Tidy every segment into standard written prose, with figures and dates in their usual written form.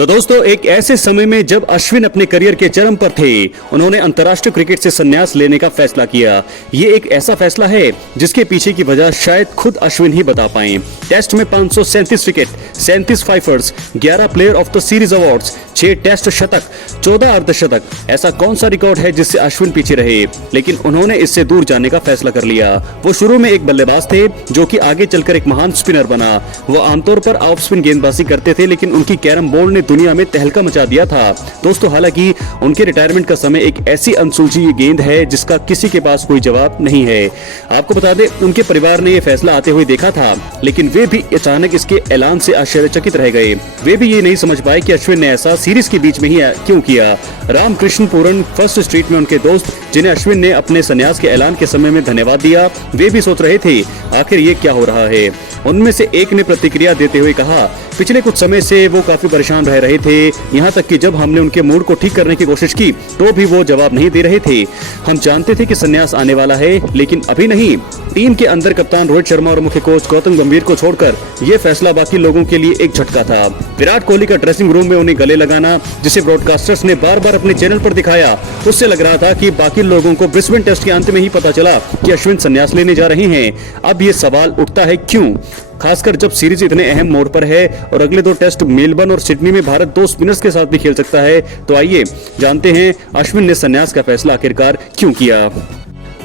तो दोस्तों, एक ऐसे समय में जब अश्विन अपने करियर के चरम पर थे, उन्होंने अंतर्राष्ट्रीय क्रिकेट से संन्यास लेने का फैसला किया। ये एक ऐसा फैसला है जिसके पीछे की वजह शायद खुद अश्विन ही बता पाए। टेस्ट में 537 wicket, 37 fifers, 11 player of the series awards, 6 test शतक, 14 अर्धशतक, ऐसा कौन सा रिकॉर्ड है जिससे अश्विन पीछे रहे? लेकिन उन्होंने इससे दूर जाने का फैसला कर लिया। वो शुरू में एक बल्लेबाज थे जो कि आगे चलकर एक महान स्पिनर बना। वो आमतौर पर ऑफ स्पिन गेंदबाजी करते थे, लेकिन उनकी कैरम बोर्ड ने दुनिया में तहलका मचा दिया था। दोस्तों, हालांकि उनके रिटायरमेंट का समय एक ऐसी अनसुलझी गेंद है जिसका किसी के पास कोई जवाब नहीं है। आपको बता दें, उनके परिवार ने यह फैसला आते हुए देखा था, लेकिन वे भी अचानक इसके ऐलान से आश्चर्यचकित रह गए। वे भी ये नहीं समझ पाए कि अश्विन ने ऐसा सीरीज के बीच में ही क्यों किया। रामकृष्णपुरम फर्स्ट स्ट्रीट में उनके दोस्त, जिन्हें अश्विन ने अपने संन्यास के ऐलान के समय में धन्यवाद दिया, वे भी सोच रहे थे आखिर ये क्या हो रहा है। उनमें से एक ने प्रतिक्रिया देते हुए कहा, पिछले कुछ समय से वो काफी परेशान रह रहे थे, यहाँ तक कि जब हमने उनके मूड को ठीक करने की कोशिश की तो भी वो जवाब नहीं दे रहे थे। हम जानते थे कि संन्यास आने वाला है, लेकिन अभी नहीं। टीम के अंदर कप्तान रोहित शर्मा और मुख्य कोच गौतम गंभीर को छोड़कर ये फैसला बाकी लोगों के लिए एक झटका था। विराट कोहली का ड्रेसिंग रूम में उन्हें गले लगाना, जिसे ब्रॉडकास्टर्स ने बार बार अपने चैनल पर दिखाया, उससे लग रहा था कि बाकी लोगों को ब्रिस्बेन टेस्ट के अंत में ही पता चला कि अश्विन संन्यास लेने जा रहे हैं। अब ये सवाल उठता है क्यों, खासकर जब सीरीज इतने अहम मोड़ पर है और अगले 2 टेस्ट मेलबर्न और सिडनी में भारत 2 स्पिनर्स के साथ भी खेल सकता है। तो आइए जानते हैं अश्विन ने संन्यास का फैसला आखिरकार क्यों किया।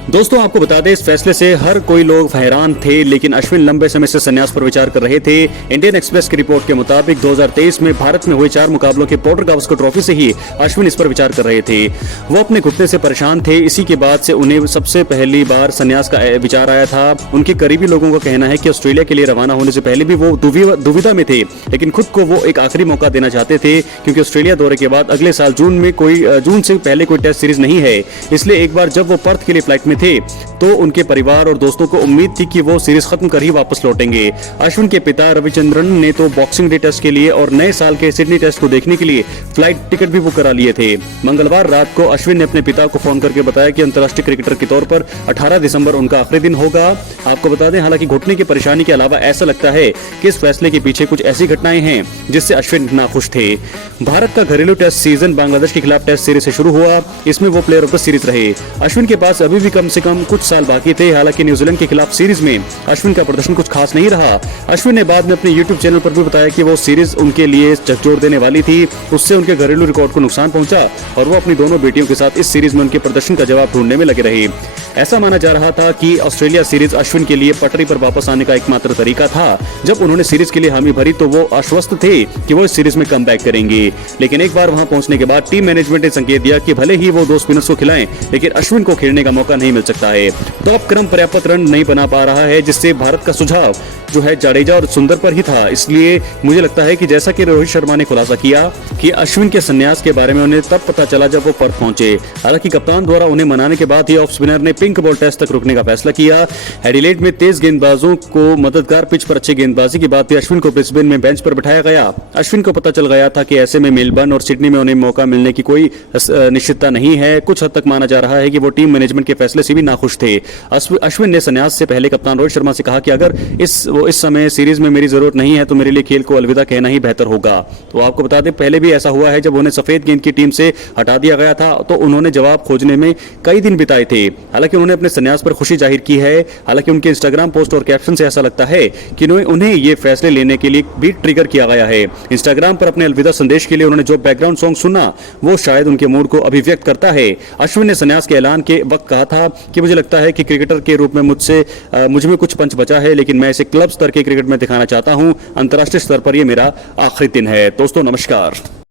दोस्तों, आपको बता दें, इस फैसले से हर कोई लोग हैरान थे, लेकिन अश्विन लंबे समय से संन्यास पर विचार कर रहे थे। इंडियन एक्सप्रेस की रिपोर्ट के मुताबिक 2023 में भारत में हुए 4 मुकाबलों के पोर्टर गावस्कर ट्रॉफी से ही अश्विन इस पर विचार कर रहे थे। वो अपने घुटने से परेशान थे। इसी के बाद से उन्हें सबसे पहली बार संन्यास का विचार आया था। उनके करीबी लोगों का कहना है कि ऑस्ट्रेलिया के लिए रवाना होने से पहले भी वो दुविधा में थे, लेकिन खुद को वो एक आखिरी मौका देना चाहते थे, क्योंकि ऑस्ट्रेलिया दौरे के बाद अगले साल जून से पहले कोई टेस्ट सीरीज नहीं है। इसलिए एक बार जब वो पर्थ के लिए फ्लाइट में थे तो उनके परिवार और दोस्तों को उम्मीद थी कि वो सीरीज खत्म कर ही वापस लौटेंगे। अश्विन के पिता रविचंद्रन ने तो बॉक्सिंग डे टेस्ट के लिए और नए साल के सिडनी टेस्ट को देखने के लिए फ्लाइट टिकट भी बुक करा लिए थे। मंगलवार रात को अश्विन ने अपने पिता को फोन करके बताया कि अंतर्राष्ट्रीय क्रिकेटर के तौर पर 18 दिसंबर उनका आखिरी दिन होगा। आपको बता दें, हालांकि घुटने की परेशानी के अलावा ऐसा लगता है कि इस फैसले के पीछे कुछ ऐसी घटनाएं हैं जिससे अश्विन नाखुश थे। भारत का घरेलू टेस्ट सीजन बांग्लादेश के खिलाफ टेस्ट सीरीज से शुरू हुआ। इसमें वो प्लेयर ऑफ द सीरीज रहे। अश्विन के पास अभी भी कम से कम कुछ साल बाकी थे। हालांकि न्यूजीलैंड के खिलाफ सीरीज में अश्विन का प्रदर्शन कुछ खास नहीं रहा। अश्विन ने बाद में अपने यूट्यूब चैनल पर भी बताया कि वो सीरीज उनके लिए झकझोर देने वाली थी, उससे उनके घरेलू रिकॉर्ड को नुकसान पहुंचा और वो अपनी दोनों बेटियों के साथ इस सीरीज में उनके प्रदर्शन का जवाब ढूंढने में लगे रहे। ऐसा माना जा रहा था कि ऑस्ट्रेलिया सीरीज अश्विन के लिए पटरी पर वापस आने का एकमात्र तरीका था। जब उन्होंने सीरीज के लिए हामी भरी तो वो आश्वस्त थे कि वो इस सीरीज में कमबैक करेंगे, लेकिन एक बार वहां पहुंचने के बाद टीम मैनेजमेंट ने संकेत दिया कि भले ही वो 2 स्पिनर्स को खिलाएं, लेकिन अश्विन को खेलने का मौका नहीं मिल सकता है। टॉप क्रम पर्याप्त रन नहीं बना पा रहा है, जिससे भारत का सुझाव जो है जाडेजा और सुंदर पर ही था। इसलिए मुझे लगता है कि जैसा कि रोहित शर्मा ने खुलासा किया कि अश्विन के संन्यास के बारे में उन्हें तब पता चला जब वो पर्थ पहुंचे। हालांकि कप्तान द्वारा उन्हें मनाने के बाद ही ऑफ स्पिनर ने पिंक बॉल टेस्ट तक रुकने का फैसला किया। एडिलेड में तेज गेंदबाजों को मददगार पिच पर अच्छी गेंदबाजी के बाद भी अश्विन को ब्रिस्बेन में बेंच पर बिठाया गया। अश्विन को पता चल गया था कि ऐसे में मेलबर्न और सिडनी में उन्हें मौका मिलने की कोई निश्चितता नहीं है। कुछ हद तक माना जा रहा है कि वो टीम मैनेजमेंट के फैसले से भी नाखुश थे। अश्विन ने संन्यास से पहले कप्तान रोहित शर्मा से कहा कि अगर इस समय सीरीज में मेरी जरूरत नहीं है तो मेरे लिए खेल को अलविदा कहना ही बेहतर होगा। तो आपको बता दें, पहले भी ऐसा हुआ है जब उन्हें सफेद गेंद की टीम से हटा दिया गया था तो उन्होंने जवाब खोजने में कई दिन बिताए थे। हालांकि उन्होंने अपने संन्यास पर खुशी जाहिर की है। हालांकि उनके इंस्टाग्राम पोस्ट और कैप्शन से ऐसा लगता है कि उन्हें ये फैसले लेने के लिए भी ट्रिगर किया गया है। इंस्टाग्राम पर अपने अलविदा संदेश के लिए उन्होंने जो बैकग्राउंड सॉन्ग सुना वो शायद उनके मूड को अभिव्यक्त करता है। अश्विन ने संन्यास के ऐलान के वक्त कहा था कि मुझे लगता है कि क्रिकेटर के रूप में मुझ में कुछ पंच बचा है, लेकिन मैं इसे क्लब स्तर के क्रिकेट में दिखाना चाहता हूं। अंतर्राष्ट्रीय स्तर पर यह मेरा आखिरी दिन है। दोस्तों, नमस्कार।